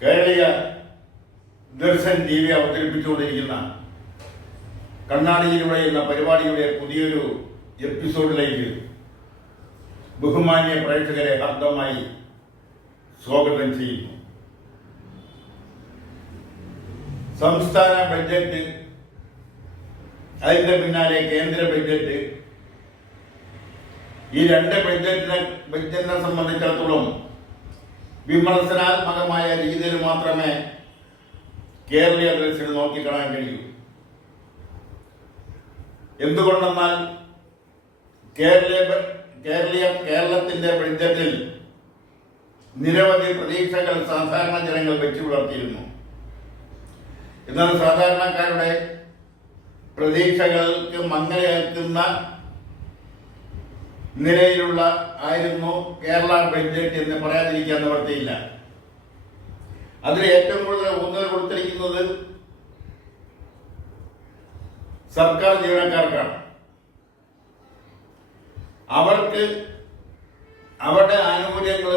കേരളീയ ദർശൻ TV അവതരിപ്പിച്ചുകൊണ്ടിരിക്കുന്ന കണ്ണാടിയിലൂടെ എന്ന പരിപാടിയുടെ പുതിയൊരു എപ്പിസോഡിലേക്ക് ബഹുമാന്യ പ്രേക്ഷകരെ ഹാർദമായി സ്വാഗതം ചെയ്യുന്നു. സംസ്ഥാന ബഡ്ജറ്റ്, അതിന്റെ പിന്നാലെ കേന്ദ്ര ബഡ്ജറ്റ്, ഈ രണ്ട് ബഡ്ജറ്റിനെ സംബന്ധിച്ചിടത്തോളം വിമർശനാത്മകമായ രീതിയിൽ മാത്രമേ കേരളീയ ദർശനം നോക്കിക്കാണാൻ കഴിയൂ. എന്തുകൊണ്ടെന്നാൽ കേരളത്തിന്റെ ബഡ്ജറ്റിൽ നിരവധി പ്രതീക്ഷകൾ സാധാരണ ജനങ്ങൾ വെച്ചു പുലർത്തിയിരുന്നു. എന്നാൽ സാധാരണക്കാരുടെ പ്രതീക്ഷകൾക്ക് മങ്ങലേൽക്കുന്ന നിലയിലുള്ള ആയിരുന്നു കേരള ബഡ്ജറ്റ് എന്ന് പറയാതിരിക്കാൻ നിവർത്തിയില്ല. അതിൽ ഏറ്റവും കൂടുതൽ ഊന്നൽ കൊടുത്തിരിക്കുന്നത് സർക്കാർ ജീവനക്കാർക്കാണ്. അവർക്ക് അവരുടെ ആനുകൂല്യങ്ങൾ,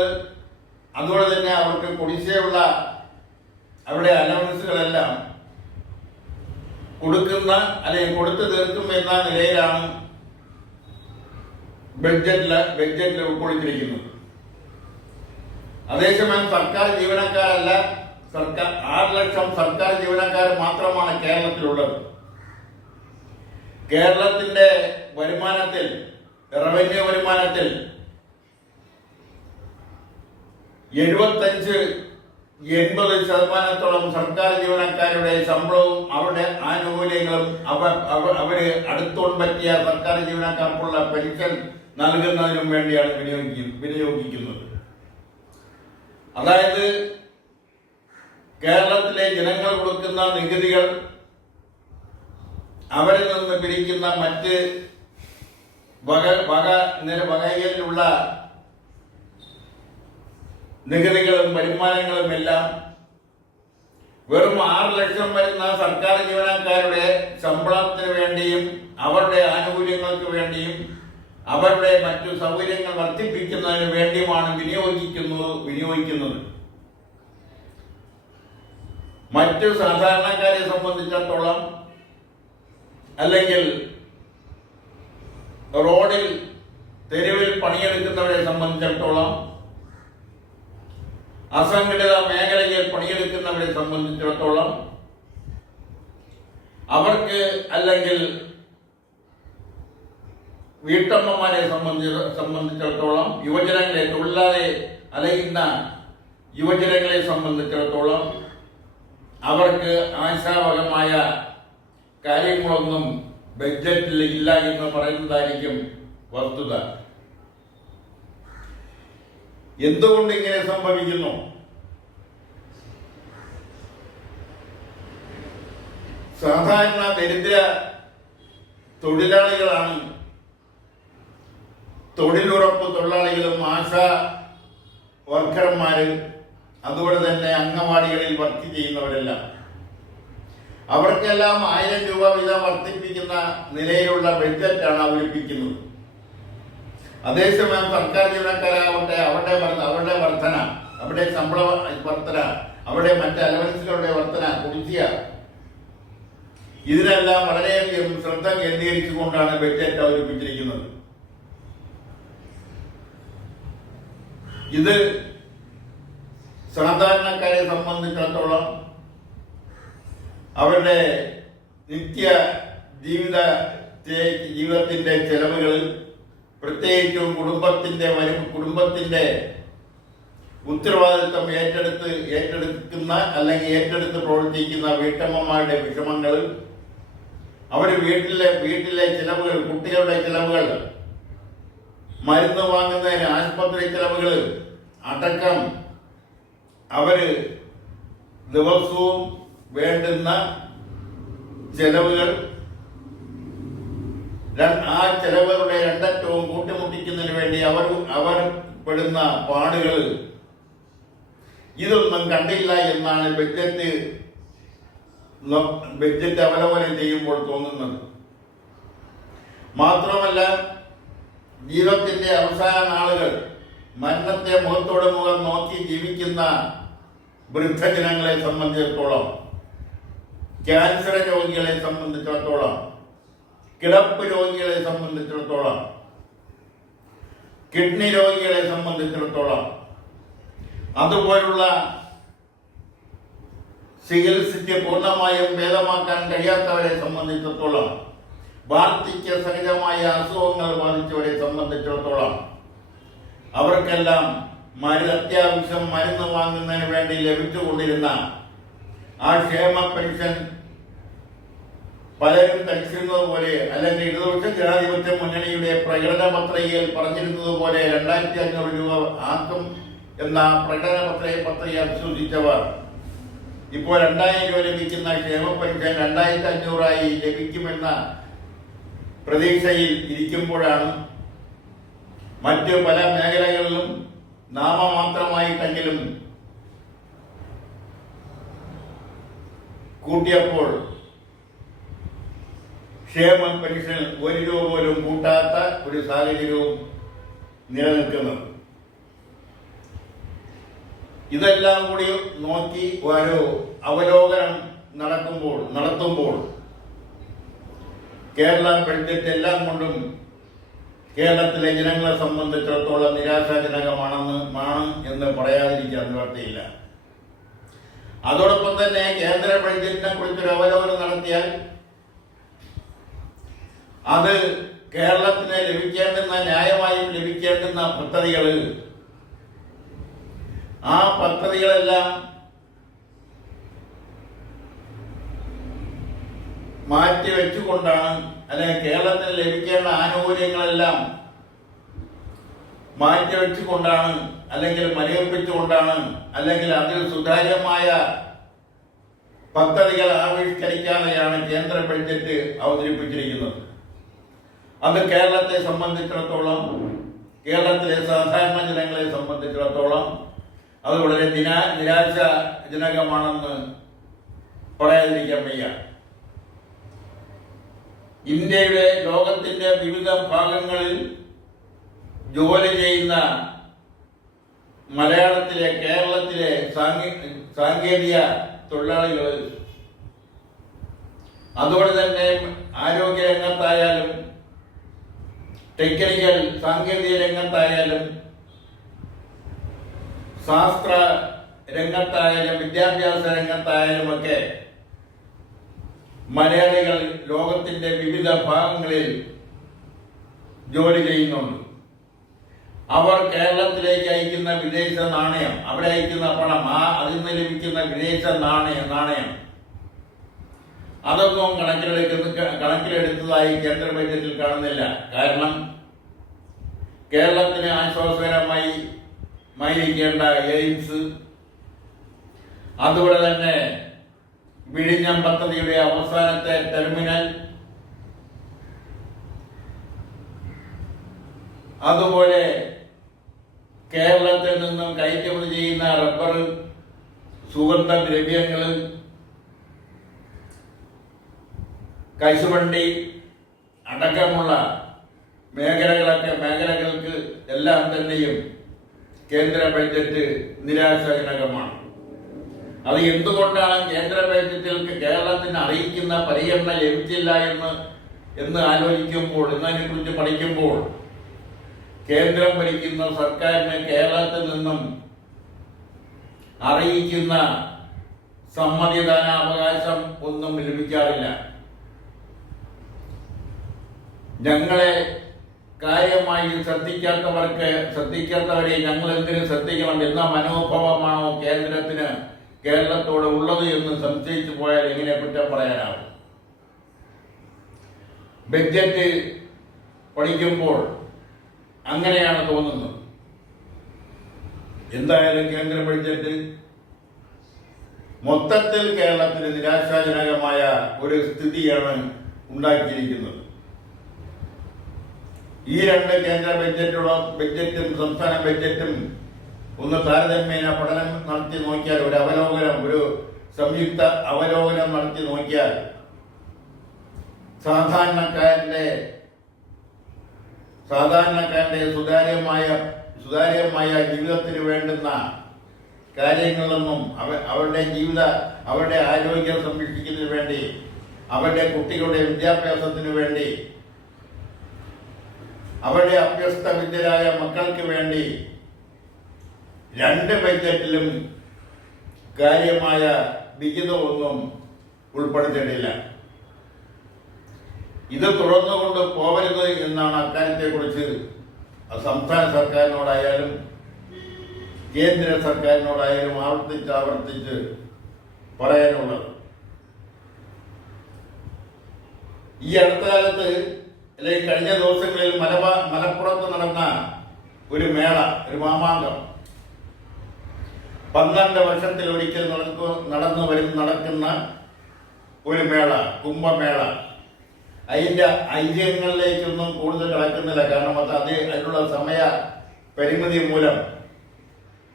അതുപോലെ തന്നെ അവർക്ക് കുടിശ്ശികയുള്ള അവരുടെ അലവൻസുകളെല്ലാം കൊടുക്കുന്ന അല്ലെങ്കിൽ കൊടുത്തു തീർക്കും എന്ന നിലയിലാണ് ബഡ്ജറ്റിൽ ഉൾക്കൊള്ളിച്ചിരിക്കുന്നത്. അതേസമയം സർക്കാർ ജീവനക്കാരല്ല, 6 ലക്ഷം സർക്കാർ ജീവനക്കാർ മാത്രമാണ് കേരളത്തിലുള്ളത്. കേരളത്തിന്റെ വരുമാനത്തിൽ, റവന്യൂ വരുമാനത്തിൽ 75-80% സർക്കാർ ജീവനക്കാരുടെ ശമ്പളവും അവരുടെ ആനുകൂല്യങ്ങളും അവര് അടുത്തോൺ പറ്റിയ സർക്കാർ ജീവനക്കാർക്കുള്ള പെൻഷൻ നൽകുന്നതിനും വേണ്ടിയാണ് വിനിയോഗിക്കുന്നത്. അതായത് കേരളത്തിലെ ജനങ്ങൾ കൊടുക്കുന്ന നികുതികൾ, അവരിൽ നിന്ന് പിരിക്കുന്ന മറ്റ് വകയിലുള്ള നികുതികളും വരുമാനങ്ങളും എല്ലാം വെറും 6 ലക്ഷം വരുന്ന സർക്കാർ ജീവനക്കാരുടെ ശമ്പളത്തിന് വേണ്ടിയും അവരുടെ ആനുകൂല്യങ്ങൾക്ക് വേണ്ടിയും അവരുടെ മറ്റു സൗകര്യങ്ങൾ വർദ്ധിപ്പിക്കുന്നതിന് വേണ്ടിയുമാണ് വിനിയോഗിക്കുന്നത്. മറ്റു സാധാരണക്കാരെ സംബന്ധിച്ചിടത്തോളം, അല്ലെങ്കിൽ റോഡിൽ തെരുവിൽ പണിയെടുക്കുന്നവരെ സംബന്ധിച്ചിടത്തോളം, അസംഘടിത മേഖലയിൽ പണിയെടുക്കുന്നവരെ സംബന്ധിച്ചിടത്തോളം, അവർക്ക് അല്ലെങ്കിൽ വീട്ടമ്മമാരെ സംബന്ധിച്ചിടത്തോളം, യുവജനങ്ങളെ, തൊഴിലാളി അലയുന്ന യുവജനങ്ങളെ സംബന്ധിച്ചിടത്തോളം അവർക്ക് ആശാവഹമായ കാര്യങ്ങളൊന്നും ബഡ്ജറ്റിൽ ഇല്ല എന്ന് പറയുന്നതായിരിക്കും വസ്തുത. എന്തുകൊണ്ട് ഇങ്ങനെ സംഭവിക്കുന്നു? സാധാരണ ദരിദ്ര തൊഴിലാളികളാണ് തൊഴിലുറപ്പ് തൊഴിലാളികളും ആശാ വർക്കർമാര്, അതുപോലെ തന്നെ അംഗൻവാടികളിൽ വർക്ക് ചെയ്യുന്നവരെല്ലാം. അവർക്കെല്ലാം 1000 രൂപ വീതം വർദ്ധിപ്പിക്കുന്ന നിലയിലുള്ള ബഡ്ജറ്റാണ് അവതരിപ്പിക്കുന്നത്. അതേസമയം സർക്കാർ ജീവനക്കാരാവട്ടെ, അവരുടെ വർധന, അവരുടെ ശമ്പള വർധന, അവരുടെ മറ്റ് അലവൻസുകളുടെ വർധന, കുടിശ്ശിക, ഇതിനെല്ലാം വളരെയധികം ശ്രദ്ധ കേന്ദ്രീകരിച്ചുകൊണ്ടാണ് ബഡ്ജറ്റ് അവതരിപ്പിച്ചിരിക്കുന്നത്. ഇത് സാധാരണക്കാരെ സംബന്ധിച്ചിടത്തോളം അവരുടെ നിത്യ ജീവിതത്തിന്റെ ചെലവുകൾ, പ്രത്യേകിച്ചും കുടുംബത്തിന്റെ ഉത്തരവാദിത്വം ഏറ്റെടുക്കുന്ന അല്ലെങ്കിൽ ഏറ്റെടുത്ത് പ്രവർത്തിക്കുന്ന വീട്ടമ്മമാരുടെ വിഷമങ്ങൾ, അവർ വീട്ടിലെ ചിലവുകൾ, കുട്ടികളുടെ ചിലവുകൾ, മരുന്ന് വാങ്ങുന്നതിന് ആശുപത്രി ചിലവുകൾ അടക്കം അവര് ദിവസവും വേണ്ടുന്ന ചെലവുകൾ, ആ ചെലവുകളുടെ രണ്ടറ്റവും കൂട്ടിമുട്ടിക്കുന്നതിന് വേണ്ടി അവർ പെടുന്ന പാടുകൾ, ഇതൊന്നും കണ്ടില്ല എന്നാണ് ബഡ്ജറ്റ് അവലോകനം ചെയ്യുമ്പോൾ തോന്നുന്നത്. മാത്രമല്ല, ജീവിതത്തിന്റെ അവസാന നാളുകൾ മരണത്തെ മുഖത്തോട് മുഖം നോക്കി ജീവിക്കുന്ന വൃദ്ധജനങ്ങളെ സംബന്ധിച്ചിടത്തോളം, ക്യാൻസർ രോഗികളെ സംബന്ധിച്ചിടത്തോളം, കിടപ്പ് രോഗികളെ സംബന്ധിച്ചിടത്തോളം, കിഡ്നി രോഗികളെ സംബന്ധിച്ചിടത്തോളം, അതുപോലുള്ള ചികിത്സിച്ച് പൂർണ്ണമായും ഭേദമാക്കാൻ കഴിയാത്തവരെ സംബന്ധിച്ചിടത്തോളം, വാർദ്ധക്യ സഹജമായ അസുഖങ്ങൾ ബാധിച്ചവരെ സംബന്ധിച്ചിടത്തോളം അവർക്കെല്ലാം അത്യാവശ്യം മരുന്ന് വാങ്ങുന്നതിന് വേണ്ടി ലഭിച്ചുകൊണ്ടിരുന്ന ആ ക്ഷേമ പെൻഷൻ പലരും ധരിച്ചിരുന്നത് പോലെ, അല്ലെങ്കിൽ ഇടതുപക്ഷ ജനാധിപത്യ മുന്നണിയുടെ പ്രകടന പത്രികയിൽ പറഞ്ഞിരുന്നത് പോലെ 2500 രൂപ ആക്കും എന്ന പ്രകടന പത്രിക വിശ്വസിച്ചവർ ഇപ്പോൾ 2000 രൂപ ലഭിക്കുന്ന ക്ഷേമ പെൻഷൻ 2500 ലഭിക്കുമെന്ന പ്രതീക്ഷയിൽ ഇരിക്കുമ്പോഴാണ് മറ്റ് പല മേഖലകളിലും നാമമാത്രമായിട്ടെങ്കിലും കൂട്ടിയപ്പോൾ ക്ഷേമ പെൻഷൻ 1 രൂപ പോലും കൂട്ടാത്ത ഒരു സാഹചര്യവും നിലനിൽക്കുന്നത്. ഇതെല്ലാം കൂടി നോക്കി ഒരു അവലോകനം നടത്തുമ്പോൾ കേരള ബഡ്ജറ്റ് എല്ലാം കൊണ്ടും കേരളത്തിലെ ജനങ്ങളെ സംബന്ധിച്ചിടത്തോളം നിരാശാജനകമാണെന്ന് പറയാതിരിക്കാൻ നിവർത്തിയില്ല. അതോടൊപ്പം തന്നെ കേന്ദ്ര ബഡ്ജറ്റിനെ കുറിച്ചൊരു അവലോകനം നടത്തിയാൽ അത് കേരളത്തിന് ന്യായമായും ലഭിക്കേണ്ടുന്ന പദ്ധതികൾ, ആ പദ്ധതികളെല്ലാം മാറ്റിവെച്ചുകൊണ്ടാണ്, അല്ലെങ്കിൽ കേരളത്തിന് ലഭിക്കേണ്ട ആനുകൂല്യങ്ങളെല്ലാം മാറ്റിവെച്ചുകൊണ്ടാണ്, അല്ലെങ്കിൽ മരവിപ്പിച്ചുകൊണ്ടാണ്, അല്ലെങ്കിൽ അതിൽ സുതാര്യമായ പദ്ധതികൾ ആവിഷ്കരിക്കാതെയാണ് കേന്ദ്ര ബഡ്ജറ്റ് അവതരിപ്പിച്ചിരിക്കുന്നത്. അത് കേരളത്തെ സംബന്ധിച്ചിടത്തോളം, കേരളത്തിലെ സാധാരണ ജനങ്ങളെ സംബന്ധിച്ചിടത്തോളം അത് വളരെ നിരാശാജനകമാണെന്ന് പറയാതിരിക്കാൻ വയ്യ. ഇന്ത്യയുടെ ലോകത്തിന്റെ വിവിധ ഭാഗങ്ങളിൽ ജോലി ചെയ്യുന്ന കേരളത്തിലെ സാങ്കേതിക തൊഴിലാളികൾ, അതുപോലെ തന്നെ ആരോഗ്യ രംഗത്തായാലും ടെക്നിക്കൽ സാങ്കേതിക രംഗത്തായാലും ശാസ്ത്ര രംഗത്തായാലും വിദ്യാഭ്യാസ രംഗത്തായാലും ഒക്കെ മലയാളികൾ ലോകത്തിന്റെ വിവിധ ഭാഗങ്ങളിൽ ജോലി ചെയ്യുന്നുണ്ട്. അവർ കേരളത്തിലേക്ക് അയക്കുന്ന വിദേശ നാണയം, അവിടെ അയക്കുന്ന പണം, അതിൽ നിന്ന് ലഭിക്കുന്ന വിദേശ നാണയം അതൊന്നും കണക്കിലെടുത്തതായി കേന്ദ്ര ബഡ്ജറ്റിൽ കാണുന്നില്ല. കാരണം കേരളത്തിന് ആശ്വാസകരമായിരിക്കേണ്ട എയിംസ്, അതുപോലെ തന്നെ വിഴിഞ്ഞം പദ്ധതിയുടെ അവസാനത്തെ ടെർമിനൽ, അതുപോലെ കേരളത്തിൽ നിന്നും കയറ്റുമതി ചെയ്യുന്ന റബ്ബർ, സുഗന്ധദ്രവ്യങ്ങൾ, കശുവണ്ടി അടക്കമുള്ള മേഖലകൾക്ക് എല്ലാം തന്നെയും കേന്ദ്ര ബഡ്ജറ്റ് നിരാശാജനകമാണ്. അത് എന്തുകൊണ്ടാണ് കേന്ദ്ര ബഡ്ജറ്റിൽ കേരളത്തിന് അറിയിക്കുന്ന പരിഗണന ലഭിച്ചില്ല എന്ന് ആലോചിക്കുമ്പോൾ, എന്നതിനെക്കുറിച്ച് പഠിക്കുമ്പോൾ, കേന്ദ്രം ഭരിക്കുന്ന സർക്കാരിന് കേരളത്തിൽ നിന്നും അറിയിക്കുന്ന സമ്മതിദാനാവകാശം ഒന്നും ലഭിക്കാറില്ല. ഞങ്ങളെ കാര്യമായി ശ്രദ്ധിക്കാത്തവരെ ഞങ്ങൾ എന്തിനു ശ്രദ്ധിക്കണം എന്ന മനോഭാവമാണോ കേരളത്തോട് ഉള്ളത് എന്ന് സംശയിച്ചു പോയാൽ എങ്ങനെ കുറ്റം പറയാനാവും? ബഡ്ജറ്റ് പഠിക്കുമ്പോൾ അങ്ങനെയാണ് തോന്നുന്നത്. എന്തായാലും കേന്ദ്ര ബഡ്ജറ്റ് മൊത്തത്തിൽ കേരളത്തിന് നിരാശാജനകമായ ഒരു സ്ഥിതിയാണ് ഉണ്ടാക്കിയിരിക്കുന്നത്. ഈ രണ്ട് കേന്ദ്ര ബഡ്ജറ്റും സംസ്ഥാന ബഡ്ജറ്റും ഒന്ന് താരതമ്യേന പഠനം നടത്തി നോക്കിയാൽ, ഒരു സംയുക്ത അവലോകനം നടത്തി നോക്കിയാൽ സാധാരണക്കാരന്റെ സുതാര്യമായ ജീവിതത്തിന് വേണ്ടുന്ന കാര്യങ്ങളിലൊന്നും അവരുടെ അവരുടെ ആരോഗ്യം സംരക്ഷിക്കുന്നതിന് വേണ്ടി, അവരുടെ കുട്ടികളുടെ വിദ്യാഭ്യാസത്തിന് വേണ്ടി, അവരുടെ അഭ്യസ്ത വിദ്യരായ മക്കൾക്ക് വേണ്ടി രണ്ട് ബഡ്ജറ്റിലും കാര്യമായ വിഹിതമൊന്നും ഉൾപ്പെടുത്തിയിട്ടില്ല. ഇത് തുറന്നുകൊണ്ട് പോകരുത് എന്നാണ് അക്കാര്യത്തെക്കുറിച്ച് സംസ്ഥാന സർക്കാരിനോടായാലും കേന്ദ്ര സർക്കാരിനോടായാലും ആവർത്തിച്ച് പറയാനുള്ളത്. ഈ അടുത്ത കാലത്ത് അല്ലെങ്കിൽ കഴിഞ്ഞ ദിവസങ്ങളിൽ മലപ്പുറത്ത് നടന്ന ഒരു മേള, ഒരു മാമാങ്കം, 12 വർഷത്തിൽ ഒരിക്കൽ നടക്കുന്ന ഒരു മേള, കുംഭമേള. അതിന്റെ ഐതിഹ്യങ്ങളിലേക്കൊന്നും കൂടുതൽ കടക്കുന്നില്ല. കാരണം അതിനുള്ള സമയ പരിമിതി മൂലം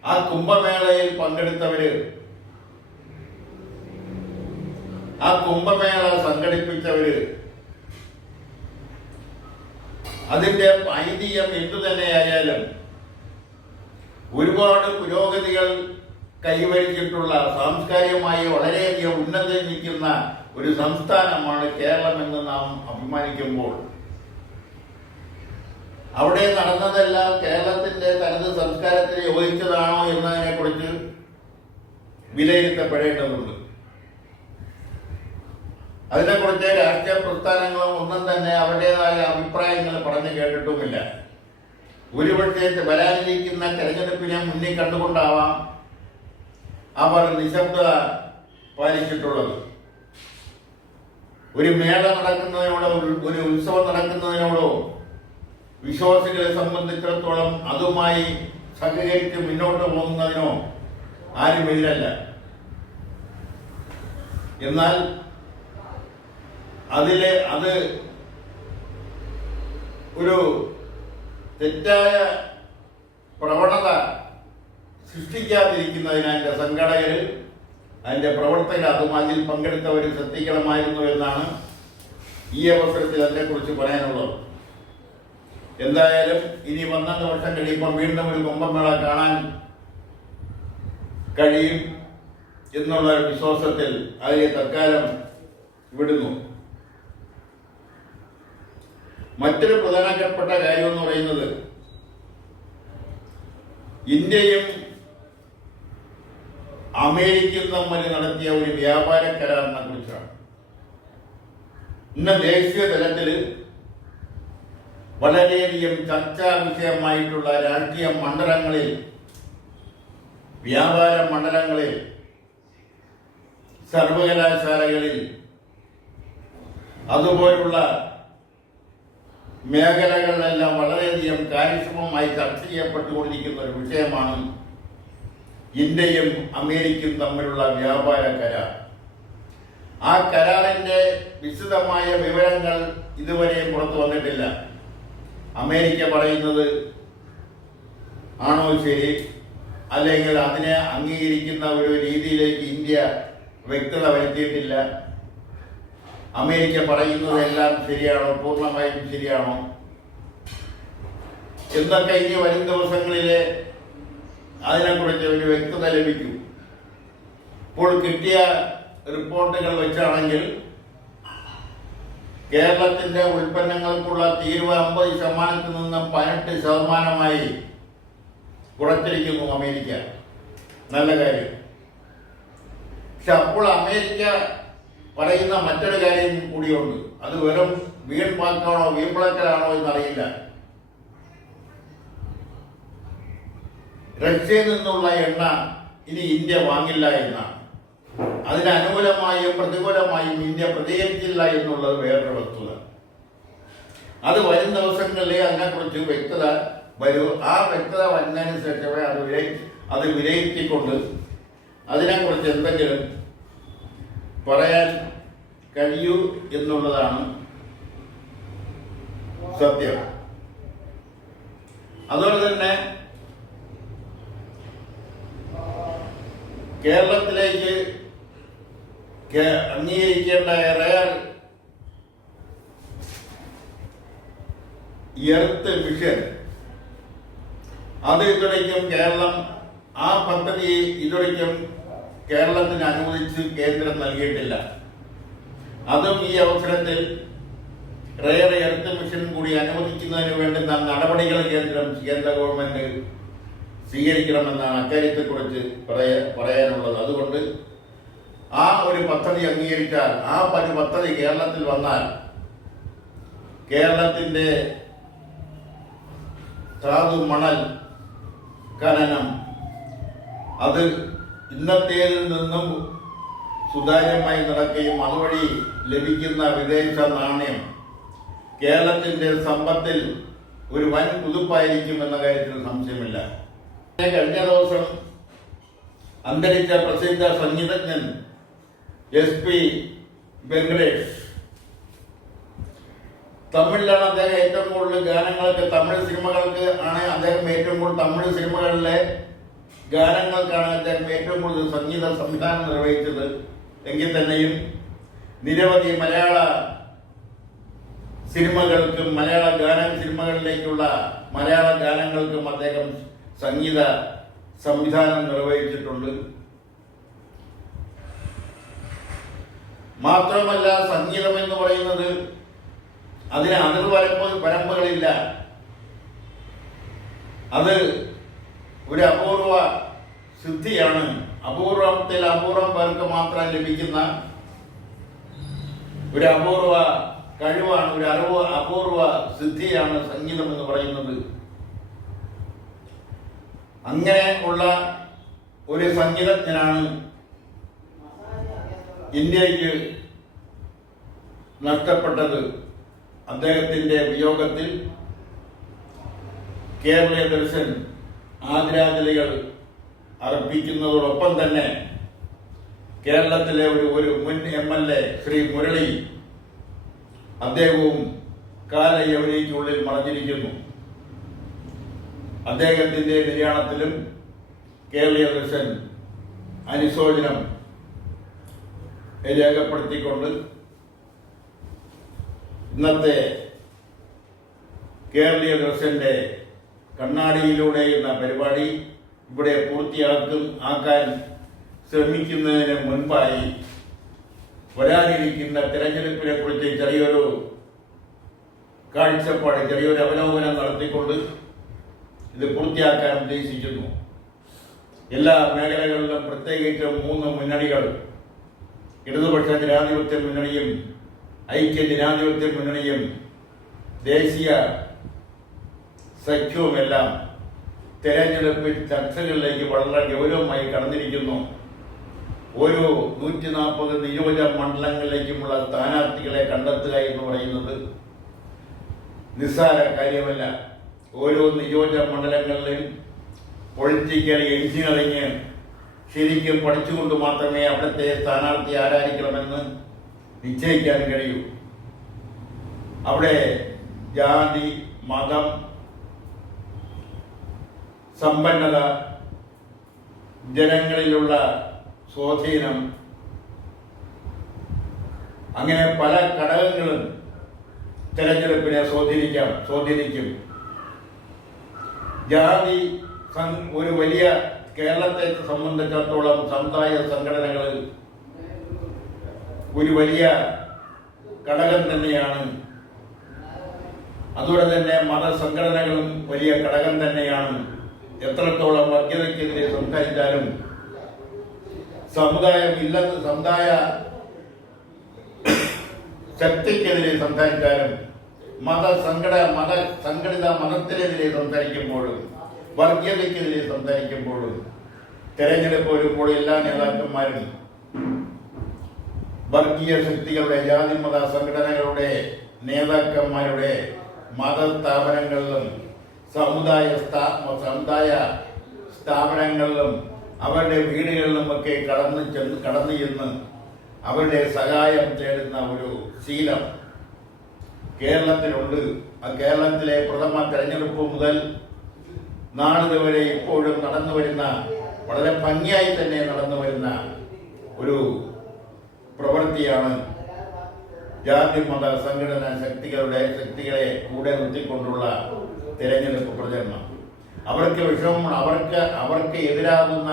ആ കുംഭമേളയിൽ പങ്കെടുത്തവര്, ആ കുംഭമേള സംഘടിപ്പിച്ചവര്, അതിന്റെ ഐതിഹ്യം എന്തു തന്നെയായാലും ഒരുപാട് പുരോഗതികൾ കൈവരിച്ചിട്ടുള്ള, സാംസ്കാരികമായി വളരെയധികം ഉന്നതിയിൽ നിൽക്കുന്ന ഒരു സംസ്ഥാനമാണ് കേരളം എന്ന് നാം അഭിമാനിക്കുമ്പോൾ, അവിടെ നടന്നതെല്ലാം കേരളത്തിന്റെ തനത് സംസ്കാരത്തിന് യോജിച്ചതാണോ എന്നതിനെ കുറിച്ച് വിലയിരുത്തപ്പെടേണ്ടതുണ്ട്. അതിനെക്കുറിച്ച് രാഷ്ട്രീയ പ്രസ്ഥാനങ്ങളും ഒന്നും തന്നെ അവരുടേതായ അഭിപ്രായങ്ങൾ പറഞ്ഞു കേട്ടിട്ടുമില്ല. ഒരുപക്ഷെ വരാനിരിക്കുന്ന തെരഞ്ഞെടുപ്പിനെ മുന്നിൽ കണ്ടുകൊണ്ടാവാം അവർ നിശബ്ദത പാലിച്ചിട്ടുള്ളത്. ഒരു മേള നടക്കുന്നതിനോടോ ഒരു ഉത്സവം നടക്കുന്നതിനോടോ വിശ്വാസികളെ സംബന്ധിച്ചിടത്തോളം അതുമായി സഹകരിച്ച് മുന്നോട്ട് പോകുന്നതിനോ ആരും എതിരല്ല. എന്നാൽ അത് ഒരു തെറ്റായ പ്രവണത സൃഷ്ടിക്കാതിരിക്കുന്നതിന് അതിന്റെ സംഘാടകര്, അതിന്റെ പ്രവർത്തകർ, അതിൽ പങ്കെടുത്തവർ ശ്രദ്ധിക്കണമായിരുന്നു എന്നാണ് ഈ അവസരത്തിൽ അതിനെക്കുറിച്ച് പറയാനുള്ളത്. എന്തായാലും ഇനി 12 വർഷം കഴിയുമ്പോൾ വീണ്ടും ഒരു കുംഭമേള കാണാൻ കഴിയും എന്നുള്ള വിശ്വാസത്തിൽ അതിനെ തൽക്കാലം വിടുന്നു. മറ്റൊരു പ്രധാനപ്പെട്ട കാര്യം എന്ന് പറയുന്നത് ഇന്ത്യയും അമേരിക്കയും തമ്മിൽ നടത്തിയ ഒരു വ്യാപാര കരാറിനെ കുറിച്ചാണ്. ഇന്ന് ദേശീയ തലത്തിൽ വളരെയധികം ചർച്ചാ വിഷയമായിട്ടുള്ള രാഷ്ട്രീയ മണ്ഡലങ്ങളിൽ, വ്യാപാര മണ്ഡലങ്ങളിൽ, സർവകലാശാലകളിൽ, അതുപോലുള്ള മേഖലകളിലെല്ലാം വളരെയധികം കാര്യക്ഷമമായി ചർച്ച ചെയ്യപ്പെട്ടുകൊണ്ടിരിക്കുന്ന ഒരു വിഷയമാണ് ഇന്ത്യയും അമേരിക്കയും തമ്മിലുള്ള വ്യാപാര കരാർ. ആ കരാറിന്റെ വിശദമായ വിവരങ്ങൾ ഇതുവരെയും പുറത്തു വന്നിട്ടില്ല. അമേരിക്ക പറയുന്നത് ആണോ ശരി, അല്ലെങ്കിൽ അതിനെ അംഗീകരിക്കുന്ന ഒരു രീതിയിലേക്ക് ഇന്ത്യ വ്യക്തത വരുത്തിയിട്ടില്ല. അമേരിക്ക പറയുന്നതെല്ലാം ശരിയാണോ, പൂർണ്ണമായും ശരിയാണോ എന്നൊക്കെ ഇനി വരും ദിവസങ്ങളിലെ അതിനെക്കുറിച്ച് ഒരു വ്യക്തത ലഭിക്കും. ഇപ്പോൾ കിട്ടിയ റിപ്പോർട്ടുകൾ വെച്ചാണെങ്കിൽ കേരളത്തിന്റെ ഉൽപ്പന്നങ്ങൾക്കുള്ള തീരുവ 50% നിന്നും 18% കുറച്ചിരിക്കുന്നു അമേരിക്ക. നല്ല കാര്യം. പക്ഷെ അപ്പോൾ അമേരിക്ക പറയുന്ന മറ്റൊരു കാര്യം കൂടിയുണ്ട്. അത് വെറും വീൺപാക്കാണോ വീൺപിളക്കലാണോ എന്നറിയില്ല. റഷ്യയിൽ നിന്നുള്ള എണ്ണ ഇനി ഇന്ത്യ വാങ്ങില്ല എന്നാണ്. അതിന് അനുകൂലമായും പ്രതികൂലമായും ഇന്ത്യ പ്രതികരിച്ചില്ല എന്നുള്ളത് വേറൊരു വസ്തുത. അത് വരും ദിവസങ്ങളിലെ അതിനെക്കുറിച്ച് വ്യക്തത വരൂ. ആ വ്യക്തത വന്നതിന് ശേഷമേ അത് വിലയിരുത്തിക്കൊണ്ട് അതിനെക്കുറിച്ച് എന്തെങ്കിലും പറയാൻ കഴിയൂ എന്നുള്ളതാണ് സത്യം. അതുപോലെ തന്നെ കേരളത്തിലേക്ക് അംഗീകരിക്കേണ്ട റെയർ എർത്ത് മിഷൻ അത് ഇതുവരേക്കും കേരളം ആ പദ്ധതി ഇതൊരിക്കലും കേരളത്തിന് അനുവദിച്ച് കേന്ദ്രം നൽകിയിട്ടില്ല. അതും ഈ അവസരത്തിൽ റെയർ എർത്ത് മിഷൻ കൂടി അനുവദിക്കുന്നതിന് വേണ്ടുന്ന നടപടികൾ കേന്ദ്ര ഗവൺമെന്റ് സ്വീകരിക്കണമെന്നാണ് അക്കാര്യത്തെക്കുറിച്ച് പറയാനുള്ളത്. അതുകൊണ്ട് ആ ഒരു പദ്ധതി അംഗീകരിച്ചാൽ, ആ പദ്ധതി കേരളത്തിൽ വന്നാൽ കേരളത്തിന്റെ ധാതു മണൽ ഖനനം അത് ഇന്നത്തേതിൽ നിന്നും സുതാര്യമായി നടക്കുകയും അതുവഴി ലഭിക്കുന്ന വിദേശ നാണ്യം കേരളത്തിന്റെ സമ്പത്തിൽ ഒരു വൻ കുതിപ്പായിരിക്കും എന്ന കാര്യത്തിൽ സംശയമില്ല. കഴിഞ്ഞ ദിവസം അന്തരിച്ച പ്രസിദ്ധ സംഗീതജ്ഞൻ SP വെങ്കടേഷ്, തമിഴിലാണ് അദ്ദേഹം ഏറ്റവും കൂടുതൽ ഗാനങ്ങൾക്ക്, തമിഴ് സിനിമകൾക്ക് ആണ് അദ്ദേഹം ഏറ്റവും കൂടുതൽ, തമിഴ് സിനിമകളിലെ ഗാനങ്ങൾക്കാണ് അദ്ദേഹം ഏറ്റവും കൂടുതൽ സംഗീത സംവിധാനം നിർവഹിച്ചത്. എങ്കിൽ തന്നെയും നിരവധി മലയാള സിനിമകൾക്കും സിനിമകളിലേക്കുള്ള മലയാള ഗാനങ്ങൾക്കും അദ്ദേഹം സംഗീത സംവിധാനം നിർവഹിച്ചിട്ടുണ്ട്. മാത്രമല്ല, സംഗീതം എന്ന് പറയുന്നത് അതിന് പരമ്പുകളില്ല. അത് ഒരു അപൂർവ സിദ്ധിയാണ്. അപൂർവത്തിൽ അപൂർവം പേർക്ക് മാത്രം ലഭിക്കുന്ന ഒരു അപൂർവ കഴിവാണ്, ഒരു അപൂർവ സിദ്ധിയാണ് സംഗീതം എന്ന് പറയുന്നത്. അങ്ങനെ ഉള്ള ഒരു സംഗീതജ്ഞനാണ് ഇന്ത്യക്ക് നഷ്ടപ്പെട്ടത്. അദ്ദേഹത്തിന്റെ വിയോഗത്തിൽ കേരളീയ ദർശൻ ആദരാഞ്ജലികൾ അർപ്പിക്കുന്നതോടൊപ്പം തന്നെ കേരളത്തിലെ ഒരു മുൻ MLA ശ്രീ മുരളി, അദ്ദേഹവും കാലയവനിക്കുള്ളിൽ മറഞ്ഞിരിക്കുന്നു. അദ്ദേഹത്തിന്റെ നിര്യാണത്തിലും കേരളീയ ദർശൻ അനുശോചനം രേഖപ്പെടുത്തിക്കൊണ്ട് ഇന്നത്തെ കേരളീയ ദർശന്റെ കണ്ണാടിയിലൂടെ എന്ന പരിപാടി ഇവിടെ പൂർത്തിയാക്കാൻ ശ്രമിക്കുന്നതിന് മുൻപായി വരാനിരിക്കുന്ന തിരഞ്ഞെടുപ്പിനെ കുറിച്ച് ചെറിയൊരു കാഴ്ചപ്പാട്, ചെറിയൊരു അവലോകനം നടത്തിക്കൊണ്ട് ഇത് പൂർത്തിയാക്കാൻ ഉദ്ദേശിക്കുന്നു. എല്ലാ മേഖലകളിലും പ്രത്യേകിച്ച് 3 മുന്നണികൾ, ഇടതുപക്ഷ ജനാധിപത്യ മുന്നണിയും ഐക്യ ജനാധിപത്യ മുന്നണിയും ദേശീയ സഖ്യവുമെല്ലാം തെരഞ്ഞെടുപ്പ് ചർച്ചകളിലേക്ക് വളരെ ഗൗരവമായി കടന്നിരിക്കുന്നു. ഓരോ 140 നിയോജക മണ്ഡലങ്ങളിലേക്കുമുള്ള സ്ഥാനാർത്ഥികളെ കണ്ടെത്തുക എന്ന് പറയുന്നത് നിസ്സാര കാര്യമല്ല. ഓരോ നിയോജക മണ്ഡലങ്ങളിലും പൊളിറ്റിക്കൽ എഞ്ചിനീയറിംഗ് ശരിക്കും പഠിച്ചുകൊണ്ട് മാത്രമേ അവിടുത്തെ സ്ഥാനാർത്ഥി ആരായിരിക്കണമെന്ന് നിശ്ചയിക്കാൻ കഴിയൂ. അവിടെ ജാതി, മതം, സമ്പന്നത, ജനങ്ങളിലുള്ള സ്വാധീനം, അങ്ങനെ പല ഘടകങ്ങളും തെരഞ്ഞെടുപ്പിനെ സ്വാധീനിക്കും. ജാതി ഒരു വലിയ, കേരളത്തെ സംബന്ധിച്ചിടത്തോളം സമുദായ സംഘടനകൾ ഒരു വലിയ ഘടകം തന്നെയാണ്. അതുപോലെ തന്നെ മതസംഘടനകളും വലിയ ഘടകം തന്നെയാണ്. എത്രത്തോളം വർഗീയതയ്ക്കെതിരെ സംസാരിച്ചാലും, സമുദായ ശക്തിക്കെതിരെ സംസാരിച്ചാലും, സംഘടിത മതത്തിനെതിരെ സംസാരിക്കുമ്പോഴും, വർഗീയതയ്ക്കെതിരെ സംസാരിക്കുമ്പോഴും, തെരഞ്ഞെടുപ്പ് വരുമ്പോൾ എല്ലാ നേതാക്കന്മാരും വർഗീയ ശക്തികളുടെ, ജാതി മത സംഘടനകളുടെ നേതാക്കന്മാരുടെ മതസ്ഥാപനങ്ങളിലും സമുദായ സ്ഥാപനങ്ങളിലും അവരുടെ വീടുകളിലുമൊക്കെ കടന്നു ചെന്ന് അവരുടെ സഹായം തേടുന്ന ഒരു ശീലം കേരളത്തിലുണ്ട്. ആ കേരളത്തിലെ പ്രഥമ തെരഞ്ഞെടുപ്പ് മുതൽ നാളിതുവരെ ഇപ്പോഴും വളരെ ഭംഗിയായി തന്നെ നടന്നു വരുന്ന ഒരു പ്രവൃത്തിയാണ് ജാതി മത സംഘടന ശക്തികളെ കൂടെ നിർത്തിക്കൊണ്ടുള്ള തെരഞ്ഞെടുപ്പ് പ്രചരണം. അവർക്ക് വിഷമമാണ്, അവർക്ക് എതിരാകുന്ന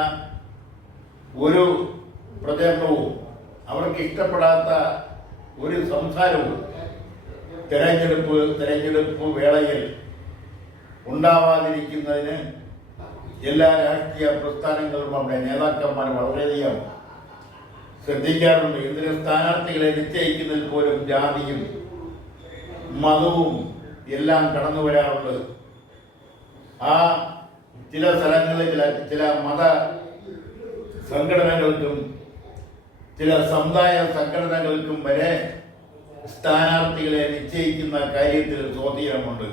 ഒരു പ്രചരണവും അവർക്ക് ഇഷ്ടപ്പെടാത്ത ഒരു സംസാരവും തെരഞ്ഞെടുപ്പ് വേളയിൽ ഉണ്ടാവാതിരിക്കുന്നതിന് എല്ലാ രാഷ്ട്രീയ പ്രസ്ഥാനങ്ങളും അവിടെ നേതാക്കന്മാർ വളരെയധികം ശ്രദ്ധിക്കാറുണ്ട്. എന്തിന് സ്ഥാനാർത്ഥികളെ നിശ്ചയിക്കുന്നതിൽ പോലും ജാതിയും മതവും എല്ലാം കടന്നു വരാറുണ്ട്. ആ ചില സ്ഥലങ്ങളിൽ ചില മത സംഘടനകൾക്കും ചില സമുദായ സംഘടനകൾക്കും വരെ സ്ഥാനാർത്ഥികളെ നിശ്ചയിക്കുന്ന കാര്യത്തിൽ സ്വാധീനമുണ്ട്.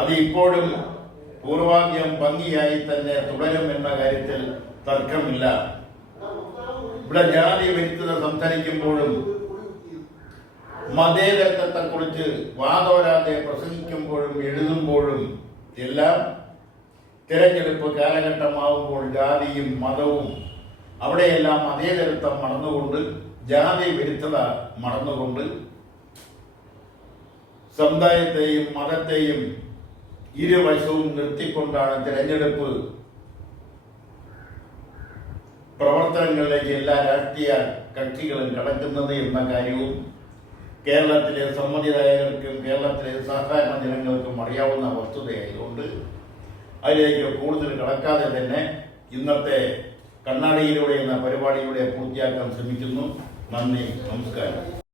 അത് ഇപ്പോഴും പൂർവാധികം ഭംഗിയായി തന്നെ തുടരുമെന്ന കാര്യത്തിൽ തർക്കമില്ല. ഇവിടെ ജാതി വിരുദ്ധത സംസാരിക്കുമ്പോഴും മതേതരത്വത്തെക്കുറിച്ച് വാതോരാതെ പ്രസംഗിക്കുമ്പോഴും എഴുതുമ്പോഴും എല്ലാം തിരഞ്ഞെടുപ്പ് കാലഘട്ടമാവുമ്പോൾ ജാതിയും മതവും അവിടെയെല്ലാം മതേതരത്വം മറന്നുകൊണ്ട്, ജാതി വിരുദ്ധത മറന്നുകൊണ്ട് സമുദായത്തെയും മതത്തെയും ഇരുവശവും നിർത്തിക്കൊണ്ടാണ് തിരഞ്ഞെടുപ്പ് പ്രവർത്തനങ്ങളിലേക്ക് എല്ലാ രാഷ്ട്രീയ കക്ഷികളും കടക്കുന്നത് എന്ന കാര്യവും കേരളത്തിലെ സമ്മതിദായകർക്കും കേരളത്തിലെ സാധാരണ ജനങ്ങൾക്കും അറിയാവുന്ന വസ്തുതയായതുകൊണ്ട് അതിലേക്ക് കൂടുതൽ കടക്കാതെ തന്നെ ഇന്നത്തെ കണ്ണാടിയിലൂടെ എന്ന പരിപാടിയിലൂടെ പൂർത്തിയാക്കാൻ ശ്രമിക്കുന്നു. നന്ദി, നമസ്കാരം.